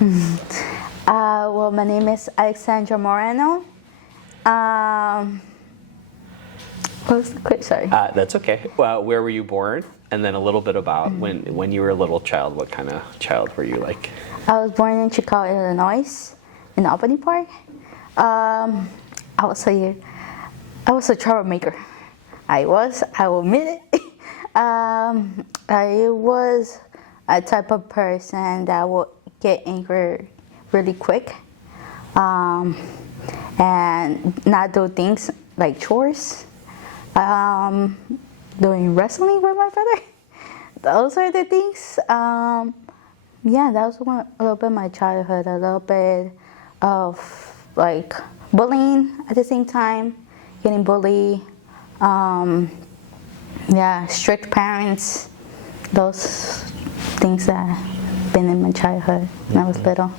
Well, my name is Alexandra Moreno. Um, what was the quick? Sorry. That's okay. Well, where were you born? And then a little bit about when you were a little child, what kind of child were you like? I was born in Chicago, Illinois, in Albany Park. I was a troublemaker. I will admit it. I was a type of person that would get angry really quick, and not do things like chores, doing wrestling with my brother. Those are the things. Yeah, that was a little bit of my childhood, a little bit of like bullying at the same time, getting bullied. Yeah, strict parents, those things that been in my childhood when I was little.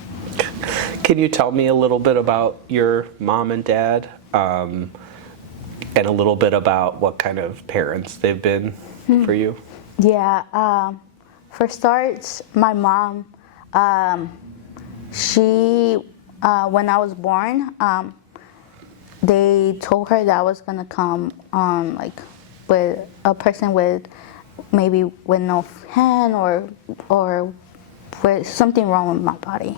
Can you tell me a little bit about your mom and dad, and a little bit about what kind of parents they've been for you? Yeah, for starts, my mom, she, when I was born, they told her that I was gonna come on like with a person with maybe with no hand or with something wrong with my body,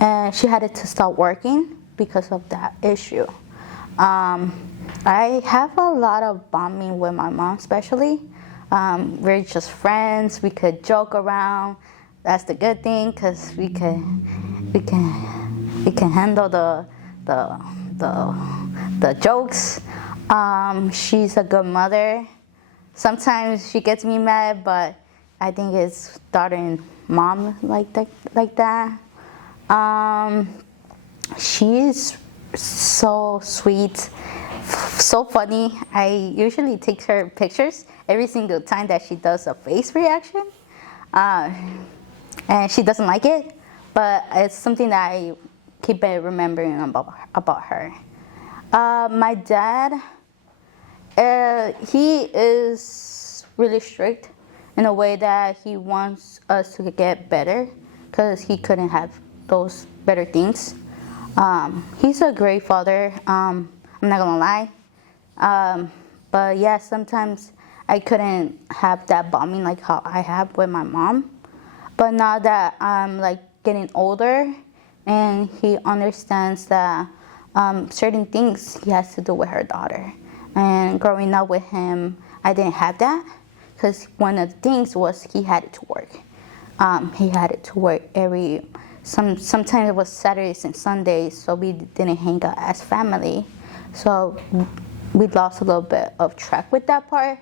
and she had to stop working because of that issue. I have a lot of bonding with my mom, especially. We're just friends. We could joke around. That's the good thing, cause we can handle the jokes. She's a good mother. Sometimes she gets me mad, but I think it's daughter and mom like that. She's so sweet, so funny. I usually take her pictures every single time that she does a face reaction, and she doesn't like it, but it's something that I keep remembering about her. My dad, he is really strict in a way that he wants us to get better because he couldn't have those better things. He's a great father, I'm not gonna lie. But yeah, sometimes I couldn't have that bonding like how I have with my mom. But now that I'm like getting older and he understands that certain things he has to do with her daughter. And growing up with him, I didn't have that because one of the things was he had to work. He had to work sometimes it was Saturdays and Sundays, so we didn't hang out as family. So we lost a little bit of track with that part.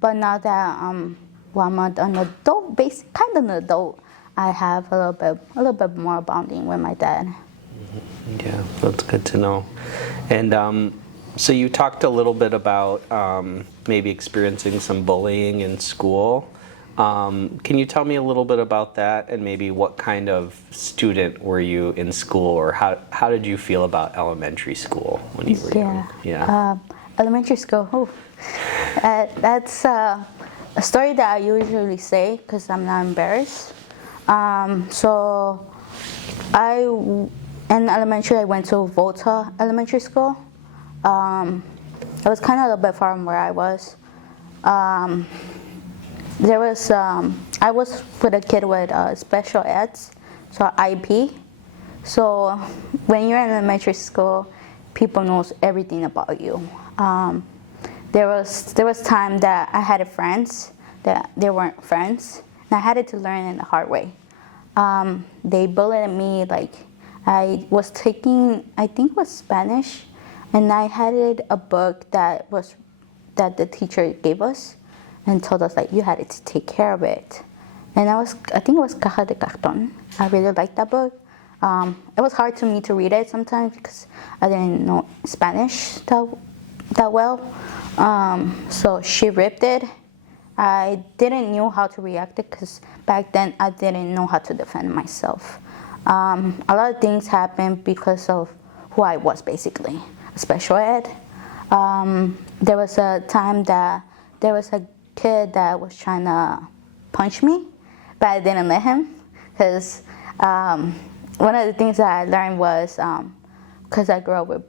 But now that I'm an adult, kind of an adult, I have a little bit more bonding with my dad. Yeah, that's good to know. And so you talked a little bit about maybe experiencing some bullying in school. Can you tell me a little bit about that, and maybe what kind of student were you in school, or how did you feel about elementary school when you were young? Yeah. Elementary school. Oh, that's a story that I usually say because I'm not embarrassed. So in elementary, I went to Volta Elementary School. It was kind of a little bit far from where I was. I was with a kid with special eds, so IEP. So when you're in elementary school, people knows everything about you. There was time that I had friends that they weren't friends, and I had to learn it the hard way. They bullied me like I was taking, I think it was Spanish, and I had a book that the teacher gave us and told us like you had to take care of it. And I think it was Caja de Cartón. I really liked that book. It was hard to me to read it sometimes because I didn't know Spanish that well. So she ripped it. I didn't know how to react it because back then I didn't know how to defend myself. A lot of things happened because of who I was, basically. Special ed. There was a time that there was a kid that was trying to punch me, but I didn't let him because one of the things that I learned was because I grew up with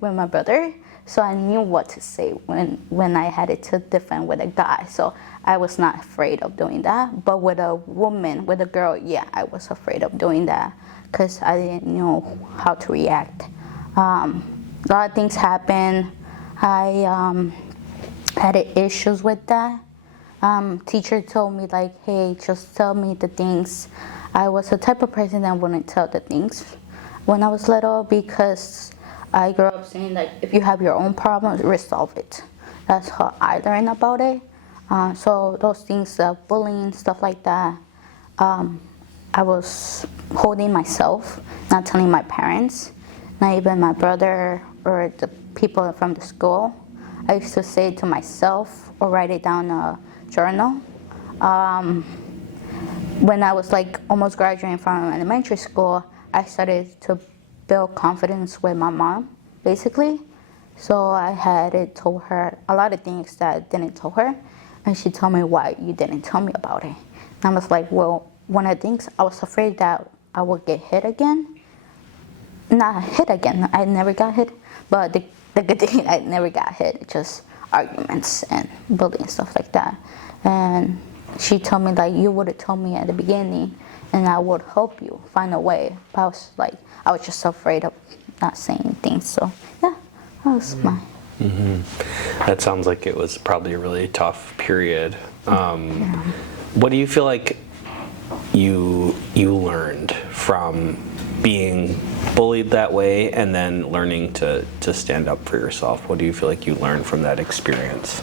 my brother, so I knew what to say when I had it to defend with a guy. So I was not afraid of doing that. But with a woman, with a girl, yeah, I was afraid of doing that because I didn't know how to react. A lot of things happened. I had issues with that. Teacher told me like, hey, just tell me the things. I was the type of person that wouldn't tell the things when I was little because I grew up saying like, if you have your own problems, resolve it. That's how I learned about it. So those things, bullying, stuff like that, I was holding myself, not telling my parents, not even my brother or the people from the school. I used to say it to myself or write it down in a journal. When I was like almost graduating from elementary school, I started to build confidence with my mom, basically. So I had told her a lot of things that I didn't tell her, and she told me, why you didn't tell me about it. And I was like, well, one of the things, I was afraid that I would get hit again. Not hit again, I never got hit, but the good thing, I never got hit, just arguments and bullying, stuff like that. And she told me, like, you would have told me at the beginning, and I would help you find a way. But I was just afraid of not saying things. So, yeah, that was my... That sounds like it was probably a really tough period. What do you feel like you learned from being bullied that way and then learning to stand up for yourself? What do you feel like you learned from that experience?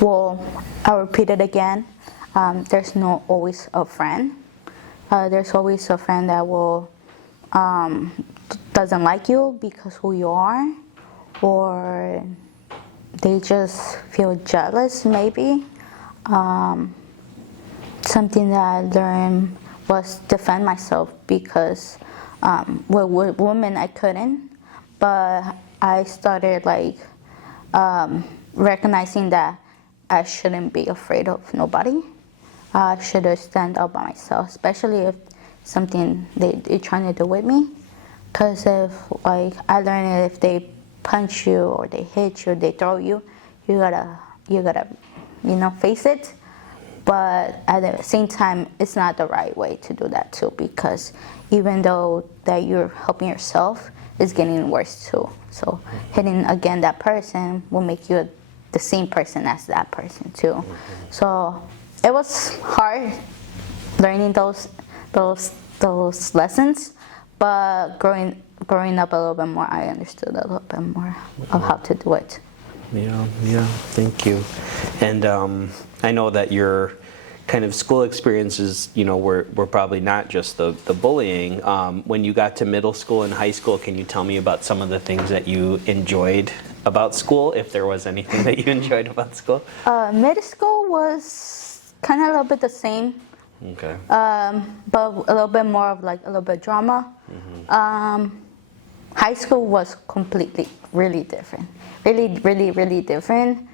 Well, I'll repeat it again. There's not always a friend. There's always a friend that will doesn't like you because who you are, or they just feel jealous, maybe. Something that I learned was defend myself because with women I couldn't, but I started like recognizing that I shouldn't be afraid of nobody. I should stand up by myself, especially if something they're trying to do with me. Because if like I learned if they punch you or they hit you, they throw you, you gotta face it. But at the same time, it's not the right way to do that too, because even though that you're helping yourself, it's getting worse too. So hitting again that person will make you the same person as that person too. So it was hard learning those lessons, but growing up a little bit more, I understood a little bit more of how to do it. Yeah, thank you. And I know that your kind of school experiences, were probably not just the bullying. When you got to middle school and high school, can you tell me about some of the things that you enjoyed about school, if there was anything that you enjoyed about school? Middle school was kind of a little bit the same. Okay. But a little bit more of like a little bit drama. High school was completely, really different. Really different.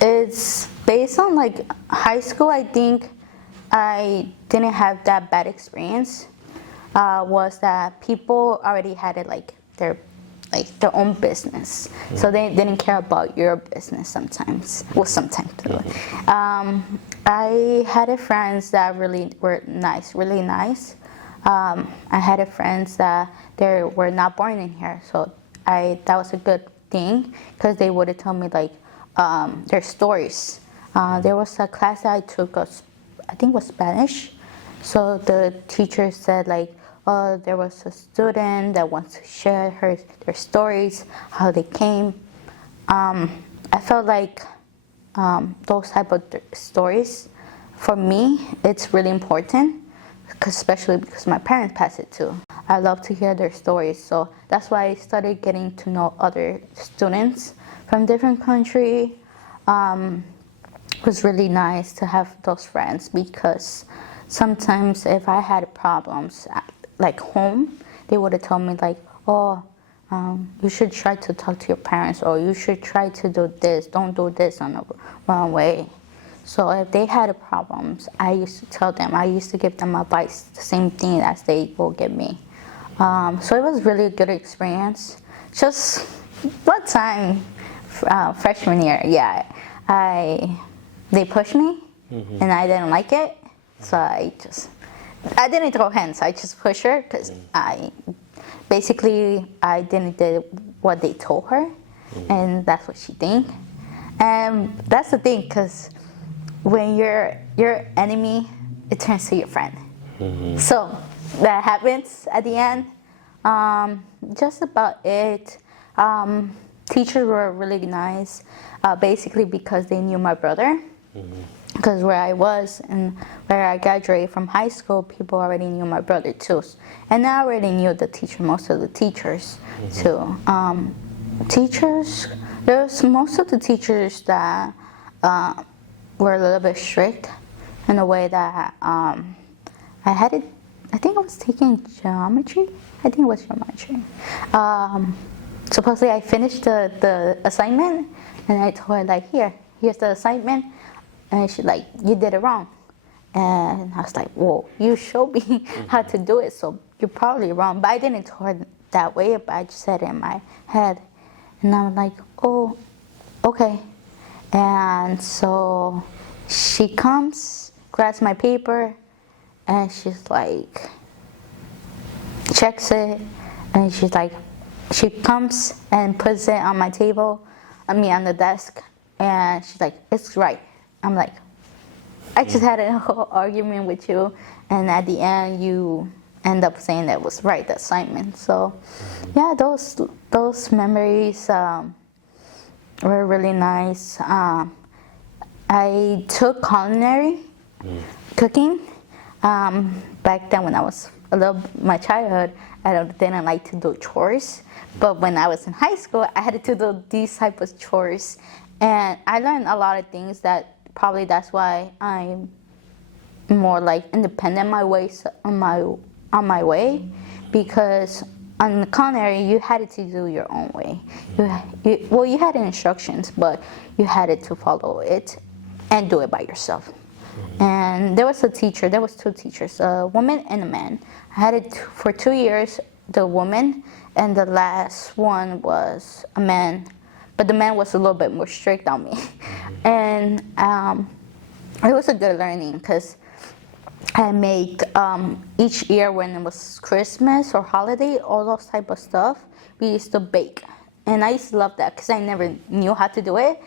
It's based on like high school. I think I didn't have that bad experience. Was that people already had it like their own business, so they didn't care about your business sometimes. Well, sometimes too. I had friends that really were nice, really nice. I had friends that they were not born in here, so that was a good thing because they would tell me like their stories. There was a class that I took, I think it was Spanish. So the teacher said like, oh, there was a student that wants to share their stories, how they came. I felt like those type of stories, for me, it's really important, especially because my parents passed it too. I love to hear their stories, so that's why I started getting to know other students from different countries. It was really nice to have those friends because sometimes if I had problems like home, they would have told me like, oh, you should try to talk to your parents, or you should try to do this, don't do this on the wrong way. So if they had problems, I used to tell them. I used to give them advice, the same thing as they will give me. So it was really a good experience. Just one time, freshman year, they pushed me, and I didn't like it. So I didn't throw hands. I just pushed her because I didn't do what they told her, and that's what she think. And that's the thing, because when your enemy, it turns to your friend. So that happens at the end. Just about it. Teachers were really nice, basically because they knew my brother. Because where I was and where I graduated from high school, people already knew my brother too. And I already knew most of the teachers too. There's most of the teachers that were a little bit strict in a way that I think I was taking geometry. I think it was geometry. Supposedly I finished the assignment, and I told her, like, here's the assignment. And she's like, you did it wrong. And I was like, well, you showed me how to do it, so you're probably wrong. But I didn't tell her that way, but I just said it in my head. And I was like, oh, okay. And so she comes, grabs my paper, and she's like, checks it, and she's like, she comes and puts it on my table, on the desk, and she's like, it's right. I'm like, I just had a whole argument with you, and at the end you end up saying that was right, the assignment. So yeah, those memories were really nice. I took culinary cooking back then when I was my childhood. I didn't like to do chores, but when I was in high school, I had to do these type of chores, and I learned a lot of things that probably that's why I'm more like independent on my way, because on the culinary you had to do your own way. You had instructions, but you had to follow it and do it by yourself. And there was two teachers, a woman and a man. I had it for 2 years, the woman, and the last one was a man. But the man was a little bit more strict on me. And it was a good learning, because I made each year when it was Christmas or holiday, all those type of stuff, we used to bake. And I used to love that because I never knew how to do it.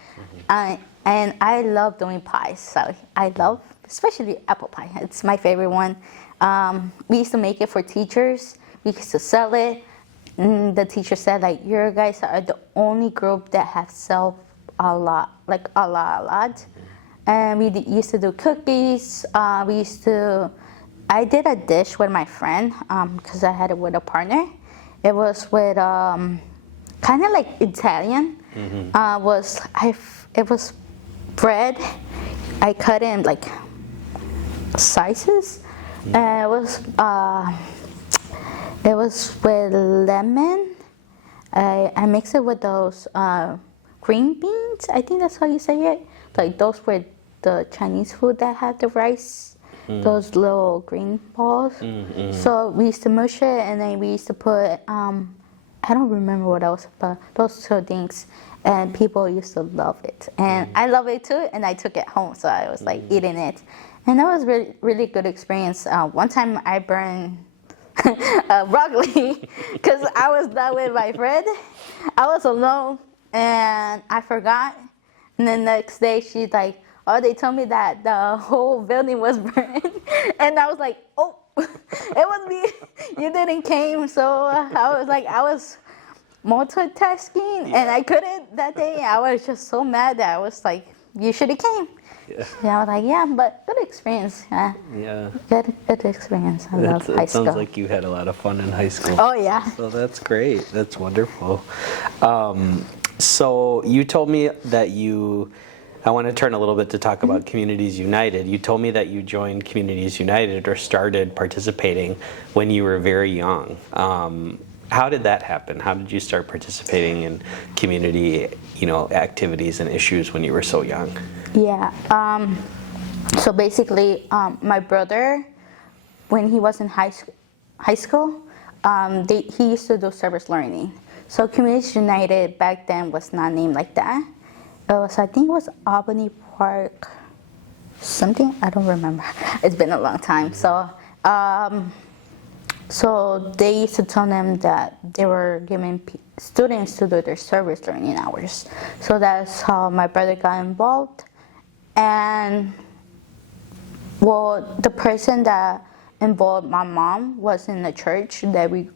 And I love doing pies. So I love, especially apple pie. It's my favorite one. We used to make it for teachers. We used to sell it. And the teacher said, like, you guys are the only group that have sold a lot. And we used to do cookies. I did a dish with my friend because I had it with a partner. It was with kind of like Italian. It was bread. I cut in like slices. And it was with lemon. I mixed it with those green beans. I think that's how you say it. Like those were the Chinese food that had the rice, those little green balls. So we used to mush it, and then we used to put, I don't remember what else, but those two things. And people used to love it. And I love it too, and I took it home, so I was like eating it. And that was really, really good experience. One time I burned broccoli because I was done with my friend. I was alone and I forgot. And the next day she's like, oh, they told me that the whole building was burned. And I was like, oh, it was me. You didn't came. So I was multitasking and I couldn't that day. I was just so mad that I was like, you should have came. Yeah. I was like, yeah, but good experience. Yeah. Good experience. I love high school. It sounds like you had a lot of fun in high school. Oh, yeah. So that's great. That's wonderful. So you told me that I want to turn a little bit to talk about Communities United. You told me that you joined Communities United or started participating when you were very young. how did that happen? How did you start participating in community, activities and issues when you were so young? Yeah. So basically, my brother, when he was in high school, he used to do service learning. So Communities United back then was not named like that. I think it was Albany Park something. I don't remember. It's been a long time. So they used to tell them that they were giving students to do their service learning hours. So that's how my brother got involved. And well, the person that involved my mom was in the church that we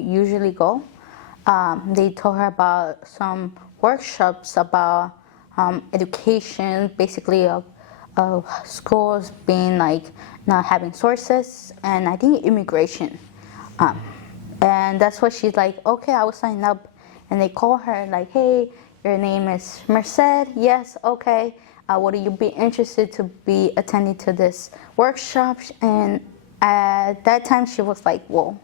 usually go. They told her about some workshops about education, basically of schools being like not having sources, and I think immigration. And that's what she's like, okay, I will sign up. And they call her like, hey, your name is Merced. Yes, okay. Would you be interested to be attending to this workshop? And at that time, she was like, well,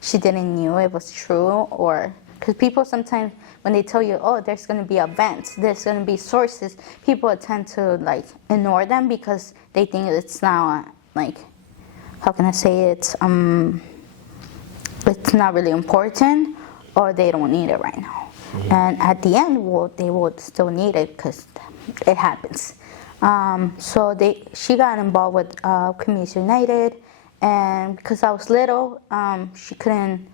she didn't knew it was true, or because people sometimes when they tell you, oh, there's going to be events, there's going to be sources, people tend to like ignore them because they think it's not like, how can I say it? It's not really important, or they don't need it right now. Mm-hmm. And at the end, well, they would still need it because it happens. So she got involved with Communities United, and because I was little, she couldn't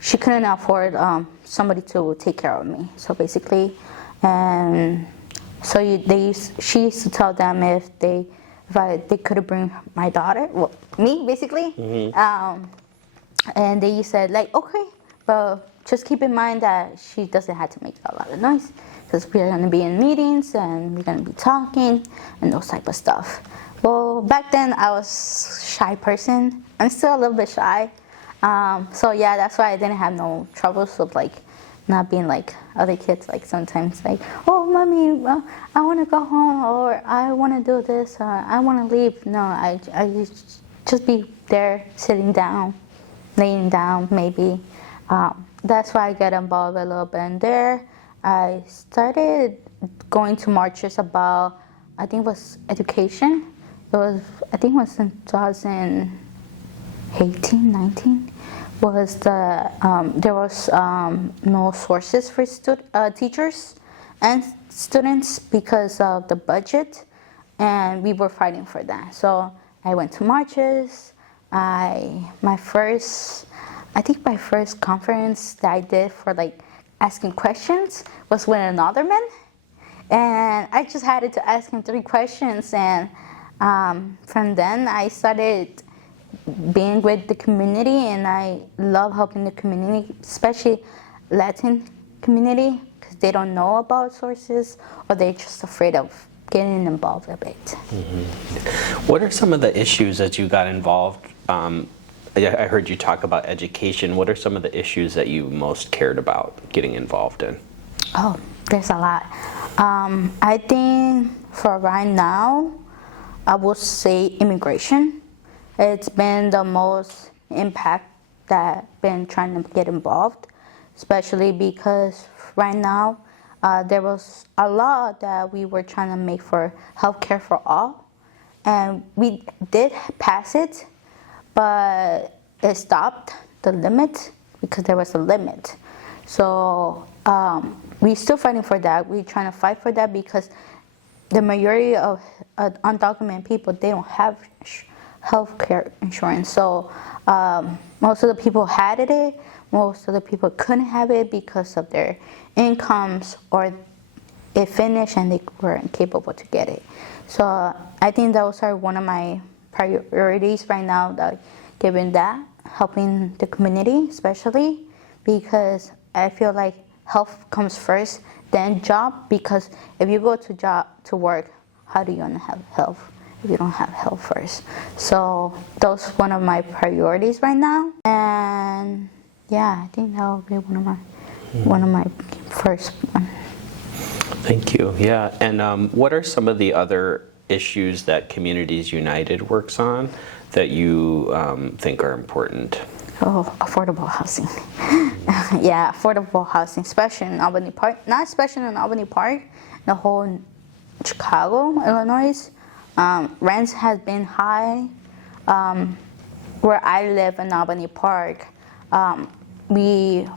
afford somebody to take care of me. So basically, and so she used to tell them if they could bring my daughter, well, me basically, mm-hmm. And they said like, okay, but just keep in mind that she doesn't have to make a lot of noise because we're going to be in meetings and we're going to be talking and those type of stuff. Well, back then I was a shy person. I'm still a little bit shy. So yeah, that's why I didn't have no troubles with like not being like other kids, like sometimes like, oh, mommy, I want to go home, or I want to do this, or I want to leave. No, I just be there sitting down, laying down maybe. That's why I got involved a little bit in there. I started going to marches about, I think it was education. I think it was in 2018, 19. There was no sources for teachers and students because of the budget, and we were fighting for that. So I went to marches. My first conference that I did for like asking questions was with another man, and I just had to ask him 3 questions, and from then I started being with the community, and I love helping the community, especially Latin community, because they don't know about sources or they're just afraid of getting involved a bit. Mm-hmm. What are some of the issues as you got involved? I heard you talk about education. What are some of the issues that you most cared about getting involved in? Oh, there's a lot. I think for right now, I would say immigration. It's been the most impact that I've been trying to get involved, especially because right now there was a law that we were trying to make for healthcare for all, and we did pass it, but it stopped the limit because there was a limit. So we're still fighting for that. We're trying to fight for that because the majority of undocumented people, they don't have healthcare insurance. So most of the people had it. Most of the people couldn't have it because of their incomes, or it finished and they weren't capable to get it. So I think those are one of my priorities right now, that giving that, helping the community, especially because I feel like health comes first, then job, because if you go to work, how do you want to have health if you don't have health first? So those one of my priorities right now, and yeah, I think that will be one of my first one. Thank you. Yeah, and what are some of the other issues that Communities United works on that you think are important? Oh, affordable housing. Yeah, affordable housing, especially in Albany Park. Not especially in Albany Park, the whole Chicago, Illinois. Rents has been high. Where I live in Albany Park, we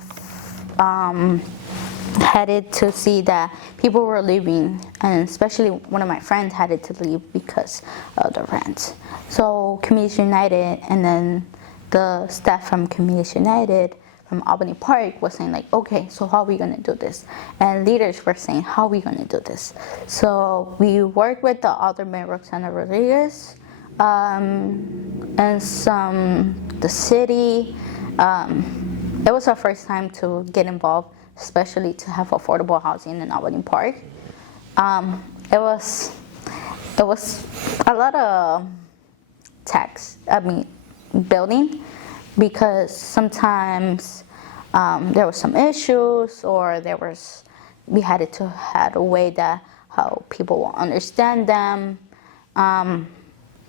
headed to see that people were leaving, and especially one of my friends had to leave because of the rent. So Community United and then the staff from Community United from Albany Park was saying like, okay, so how are we going to do this? And leaders were saying, how are we going to do this? So we worked with the Alderman Roxana Rodriguez and the city. It was our first time to get involved, especially to have affordable housing in Albany Park. It was a lot of building, because sometimes there was some issues, or we had to have a way that how people will understand them.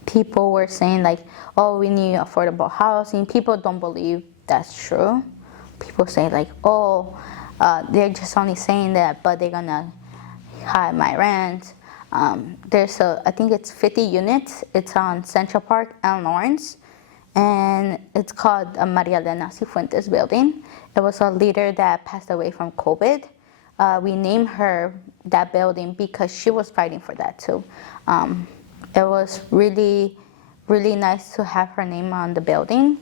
People were saying like, oh, we need affordable housing. People don't believe that's true. People say like, oh, they're just only saying that, but they're gonna hide my rent. I think it's 50 units. It's on Central Park and Lawrence, and it's called Maria Elena Cifuentes building. It was a leader that passed away from COVID. We named her that building because she was fighting for that too. It was really, really nice to have her name on the building,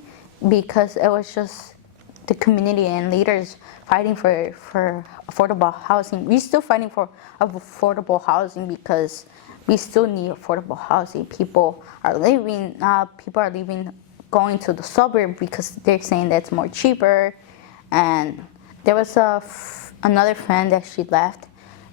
because it was just the community and leaders fighting for affordable housing. We're still fighting for affordable housing because we still need affordable housing. People are leaving, going to the suburb because they're saying that's more cheaper. And there was another friend that she left.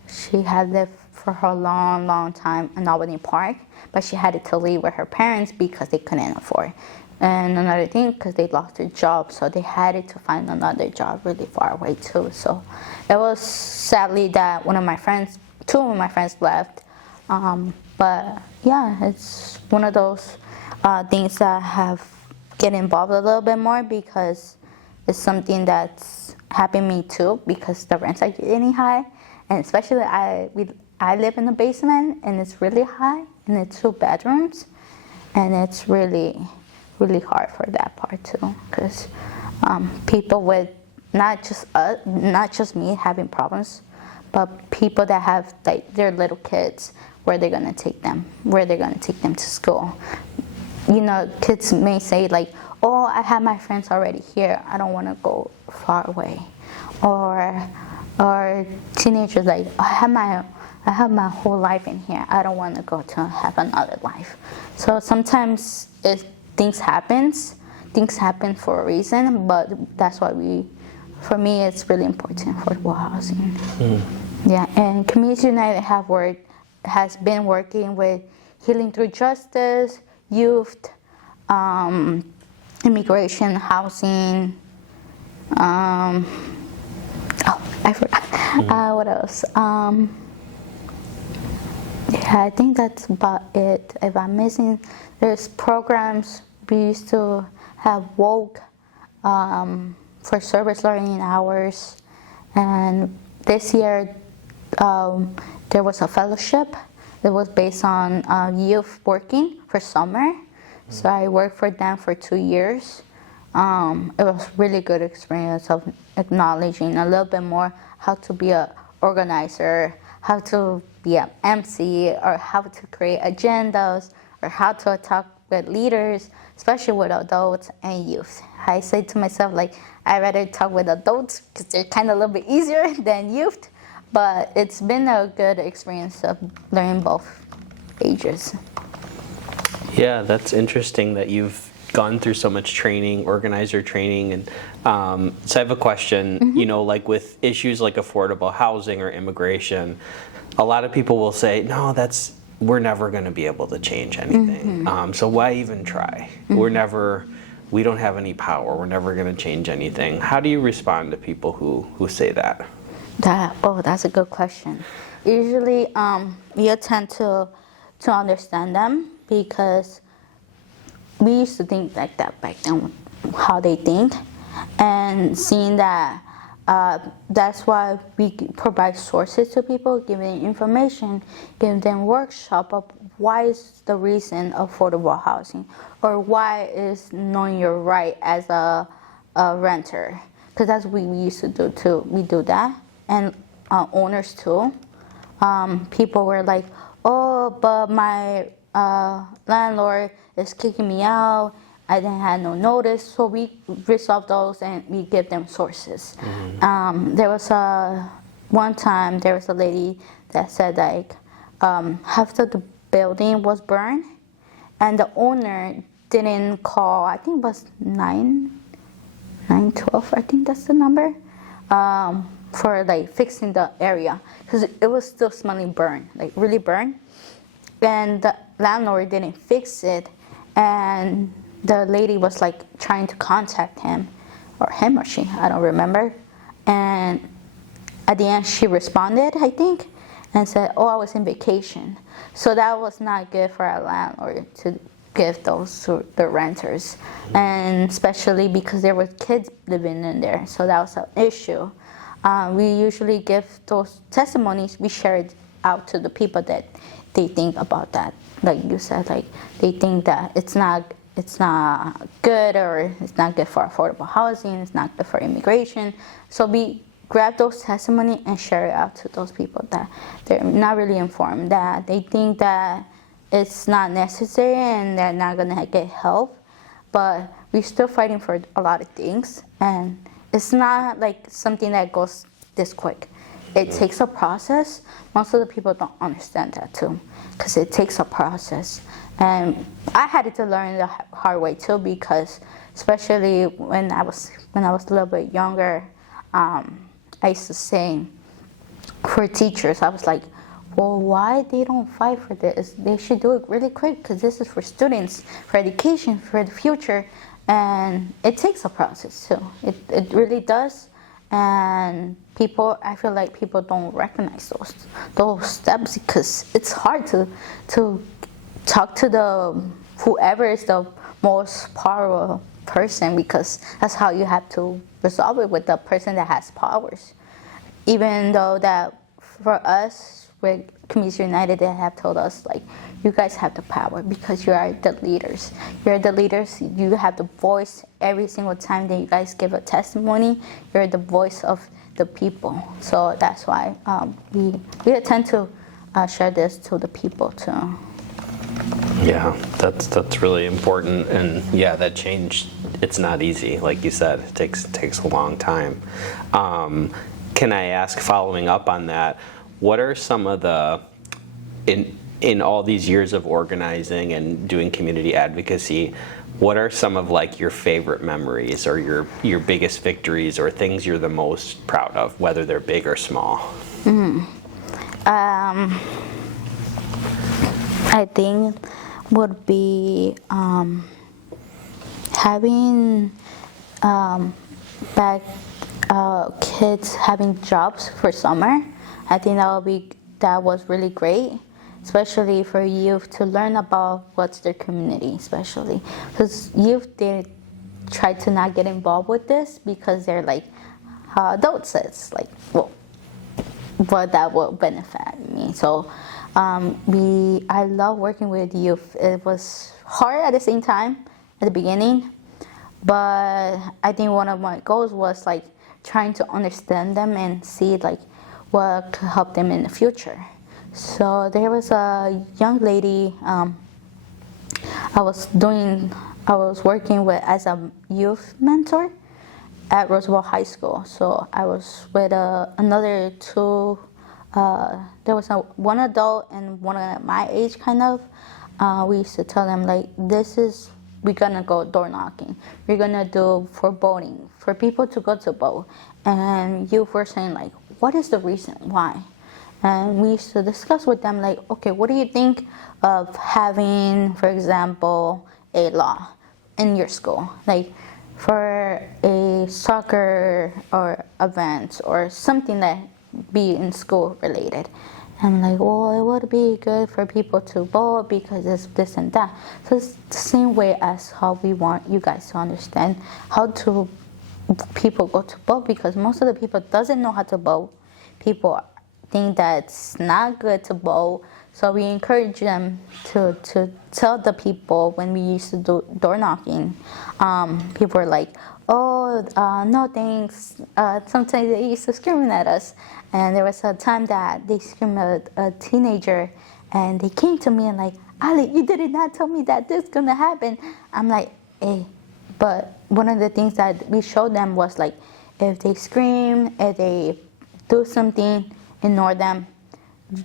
She had lived for her long, long time in Albany Park, but she had to leave with her parents because they couldn't afford. And another thing, because they lost their job, so they had to find another job really far away too. So it was sadly that two of my friends left. But yeah, it's one of those things that have get involved a little bit more, because it's something that's happened me too, because the rents are getting high, and especially I live in the basement, and it's really high, and it's 2 bedrooms, and it's really, really hard for that part too, because people with not just me having problems, but people that have like their little kids, where they're gonna take them to school. You know, kids may say like, oh, I have my friends already here, I don't want to go far away, or teenagers like, I have my whole life in here, I don't want to go to have another life. So sometimes things happen for a reason, but that's why for me, it's really important, affordable housing. Yeah, and Community United has been working with Healing Through Justice, youth, immigration, housing. I forgot. What else? Yeah, I think that's about it. If I'm missing, there's programs. We used to have woke for service learning hours, and this year there was a fellowship. It was based on youth working for summer. So I worked for them for 2 years. It was really good experience of acknowledging a little bit more how to be an organizer, how to be an MC, or how to create agendas, or how to talk with leaders, especially with adults and youth. I say to myself, like, I'd rather talk with adults because they're kind of a little bit easier than youth, but it's been a good experience of learning both ages. Yeah, that's interesting that you've gone through so much training, organizer training, and so I have a question. You know, like with issues like affordable housing or immigration, a lot of people will say, no, we're never going to be able to change anything. So why even try? We don't have any power. We're never going to change anything. How do you respond to people who say that? That's a good question. Usually, you tend to understand them, because we used to think like that back then how they think, and seeing that that's why we provide sources to people, giving information, giving them workshop of why is the reason of affordable housing, or why is knowing your right as a renter, because that's what we used to do too. We do that, and owners too. People were like, oh, but my landlord is kicking me out. I didn't have no notice. So we resolve those and we give them sources. There was one time there was a lady that said like half of the building was burned, and the owner didn't call. I think it was 912. I think that's the number. For like fixing the area, because it was still smelling burn, like really burn, and the landlord didn't fix it, and the lady was like trying to contact him or she, I don't remember, and at the end she responded, I think, and said, oh, I was in vacation. So that was not good for a landlord to give those to the renters, and especially because there were kids living in there, so that was an issue. We usually give those testimonies, we share it out to the people that they think about that. Like you said, like they think that it's not good, or it's not good for affordable housing, it's not good for immigration. So we grab those testimonies and share it out to those people that they're not really informed, that they think that it's not necessary and they're not gonna get help. But we're still fighting for a lot of things, and it's not like something that goes this quick. It takes a process. Most of the people don't understand that too, because it takes a process. And I had to learn the hard way too, because especially when I was a little bit younger, I used to say for teachers, I was like, well, why they don't fight for this? They should do it really quick, because this is for students, for education, for the future. And it takes a process too. It really does. And I feel like people don't recognize those steps, because it's hard to talk to whoever is the most powerful person, because that's how you have to resolve it, with the person that has powers. Even though that for us with Community United, they have told us like, you guys have the power because you are the leaders. You're the leaders. You have the voice every single time that you guys give a testimony. You're the voice of the people. So that's why we attempt to share this to the people too. Yeah, that's really important, and yeah, that change, it's not easy. Like you said, it takes a long time. Can I ask, following up on that, what are some of the in all these years of organizing and doing community advocacy, what are some of like your favorite memories or your biggest victories or things you're the most proud of, whether they're big or small? I think would be having back kids having jobs for summer. I think that was really great, especially for youth to learn about what's their community, especially because youth, they try to not get involved with this because they're like, how adults says, like, well, but that will benefit me. So I love working with youth. It was hard at the same time at the beginning, but I think one of my goals was like trying to understand them and see like what could help them in the future. So there was a young lady I was working with as a youth mentor at Roosevelt High School. So I was with another two. There was one adult and one at my age, kind of. We used to tell them like, we're gonna go door knocking. We're gonna do for voting, for people to go to vote. And youth were saying like, what is the reason why? And we used to discuss with them like, okay, what do you think of having, for example, a law in your school? Like for a soccer or event or something that be in school related. I'm like, well, it would be good for people to vote because it's this and that. So it's the same way as how we want you guys to understand how to people go to vote, because most of the people doesn't know how to vote. People think that's not good to vote. So we encourage them to tell the people when we used to do door knocking. People are like, oh, no thanks. Sometimes they used to scream at us. And there was a time that they screamed at a teenager, and they came to me and like, Ali, you did not tell me that this is going to happen. I'm like, hey. But one of the things that we showed them was like, if they scream, if they do something, ignore them.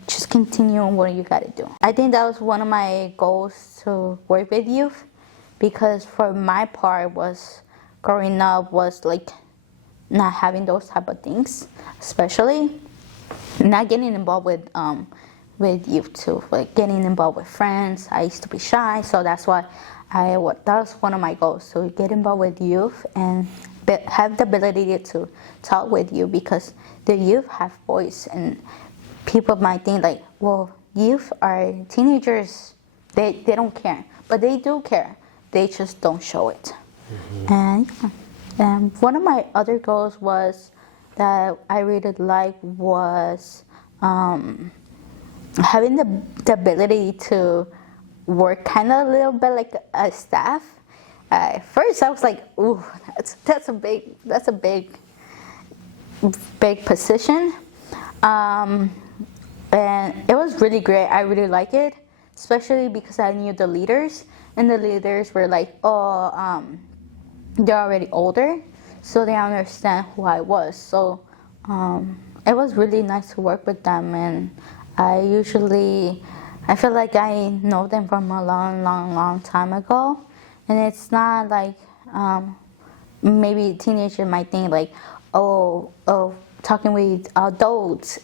Just continue on what you got to do. I think that was one of my goals to work with youth, because for my part was growing up was like not having those type of things, especially not getting involved with youth too, like getting involved with friends. I used to be shy, so that's why that was one of my goals, to get involved with youth and have the ability to talk with you, because the youth have voice. And people might think like, well, youth are teenagers, they don't care, but they do care, they just don't show it. And one of my other goals was that I really liked was having the ability to work kind of a little bit like a staff. At first I was like, ooh, that's a big position. And it was really great. I really like it, especially because I knew the leaders, and the leaders were like, oh, they're already older, so they understand who I was. So it was really nice to work with them, and I feel like I know them from a long time ago. And it's not like maybe a teenager might think like, oh, talking with adults,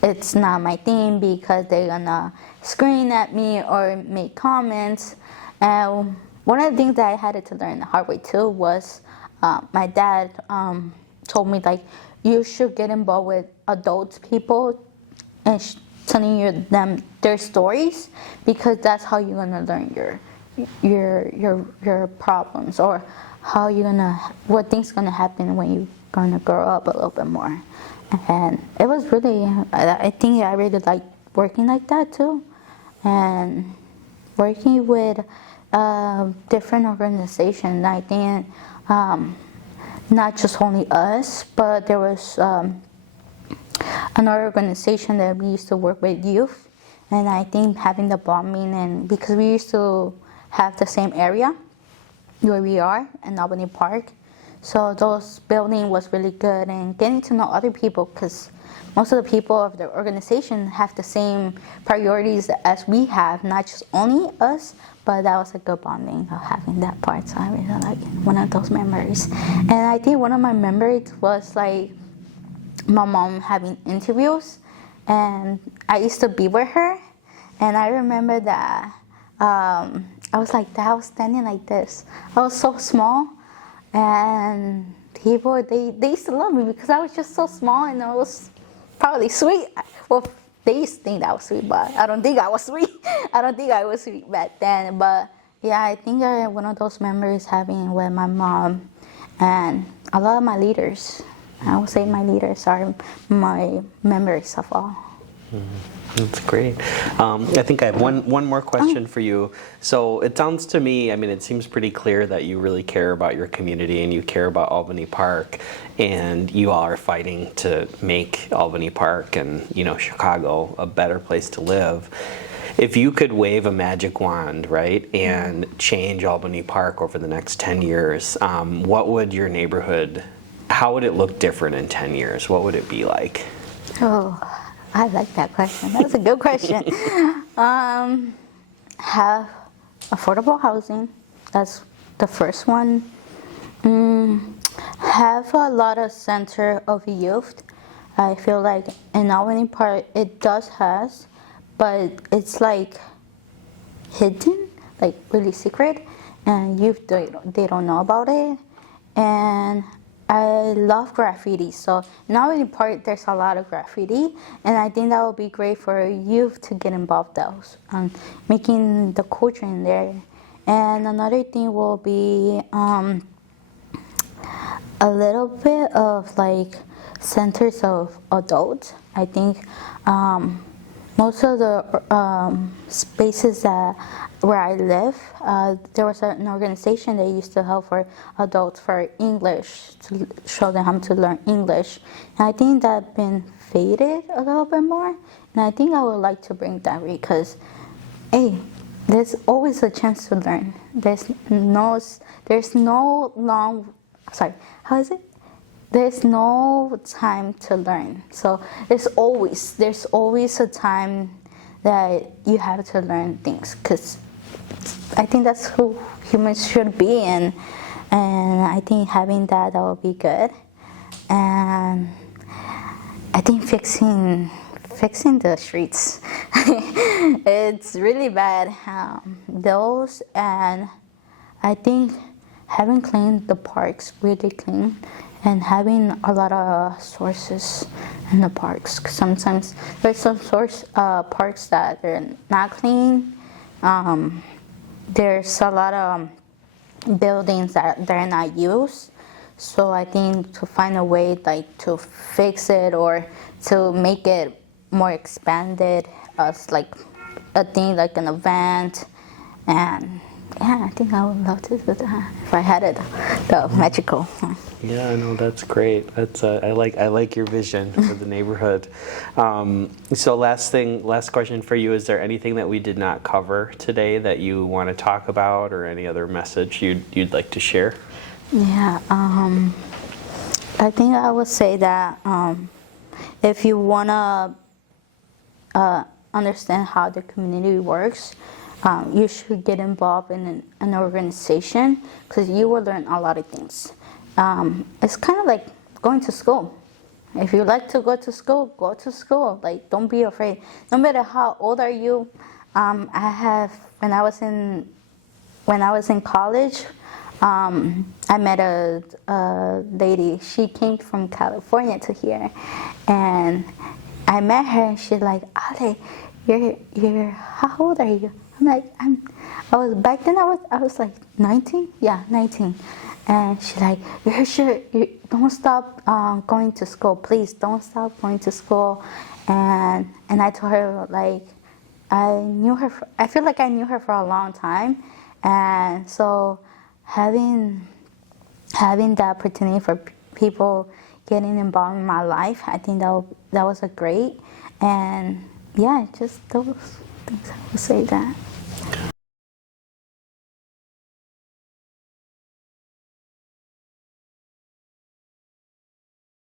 it's not my thing because they're gonna scream at me or make comments. And one of the things that I had to learn the hard way too was my dad told me like, you should get involved with adult people and telling them their stories, because that's how you're gonna learn your problems, or what things gonna happen when you're gonna grow up a little bit more. And it was really, I think I really like working like that too, and working with different organizations. I think not just only us, but there was another organization that we used to work with youth, and I think having the bonding, and because we used to have the same area where we are in Albany Park, so those building was really good, and getting to know other people, because most of the people of the organization have the same priorities as we have, not just only us, but that was a good bonding of having that part. So I really like one of those memories. And I think one of my memories was like my mom having interviews, and I used to be with her, and I remember that I was like that, I was standing like this. I was so small, and people, they used to love me because I was just so small, and I was probably sweet. Well, they used to think that I was sweet, but I don't think I was sweet. I don't think I was sweet back then. But yeah, I think one of those memories having with my mom and a lot of my leaders. I would say my leaders are my memories of all. That's great. I think I have one more question for you. So it sounds to me, I mean, it seems pretty clear that you really care about your community and you care about Albany Park, and you all are fighting to make Albany Park and, Chicago a better place to live. If you could wave a magic wand, right, and change Albany Park over the next 10 years, what would your neighborhood, how would it look different in 10 years? What would it be like? Oh, I like that question. That's a good question. Have affordable housing. That's the first one. Have a lot of center of youth. I feel like in Albany Park it does has, but it's like hidden, like really secret, and youth they don't know about it. And I love graffiti. So in our park, there's a lot of graffiti, and I think that would be great for youth to get involved those, making the culture in there. And another thing will be a little bit of like centers of adults. I think most of the spaces that where I live, there was an organization that used to help for adults for English, to show them how to learn English. And I think that's been faded a little bit more. And I think I would like to bring that because, hey, there's always a chance to learn. There's no long, sorry, how is it? There's no time to learn. So there's always a time that you have to learn things, because I think that's who humans should be, and I think having that would be good. And I think fixing the streets, it's really bad. Those, and I think having cleaned the parks really clean, and having a lot of sources in the parks. 'Cause sometimes there's some parks that they're not clean. There's a lot of buildings that they're not used. So I think to find a way like to fix it or to make it more expanded as like a thing, like an event. And yeah, I think I would love to do that if I had it, the magical. Yeah, no, that's great. That's I like your vision for the neighborhood. So last question for you: is there anything that we did not cover today that you want to talk about, or any other message you'd like to share? Yeah, I think I would say that if you wanna understand how the community works, you should get involved in an organization, because you will learn a lot of things. It's kind of like going to school. If you like to go to school, go to school. Like, don't be afraid. No matter how old are you. When I was in college, I met a lady. She came from California to here, and I met her, and she's like, Ale, you're how old are you? I'm like, back then I was like 19. Yeah, 19. And she's like, don't stop going to school, please. Don't stop going to school. And I told her, like, I feel like I knew her for a long time. And so having the opportunity for people getting involved in my life, I think that was a great. And yeah, just those things, I would say that.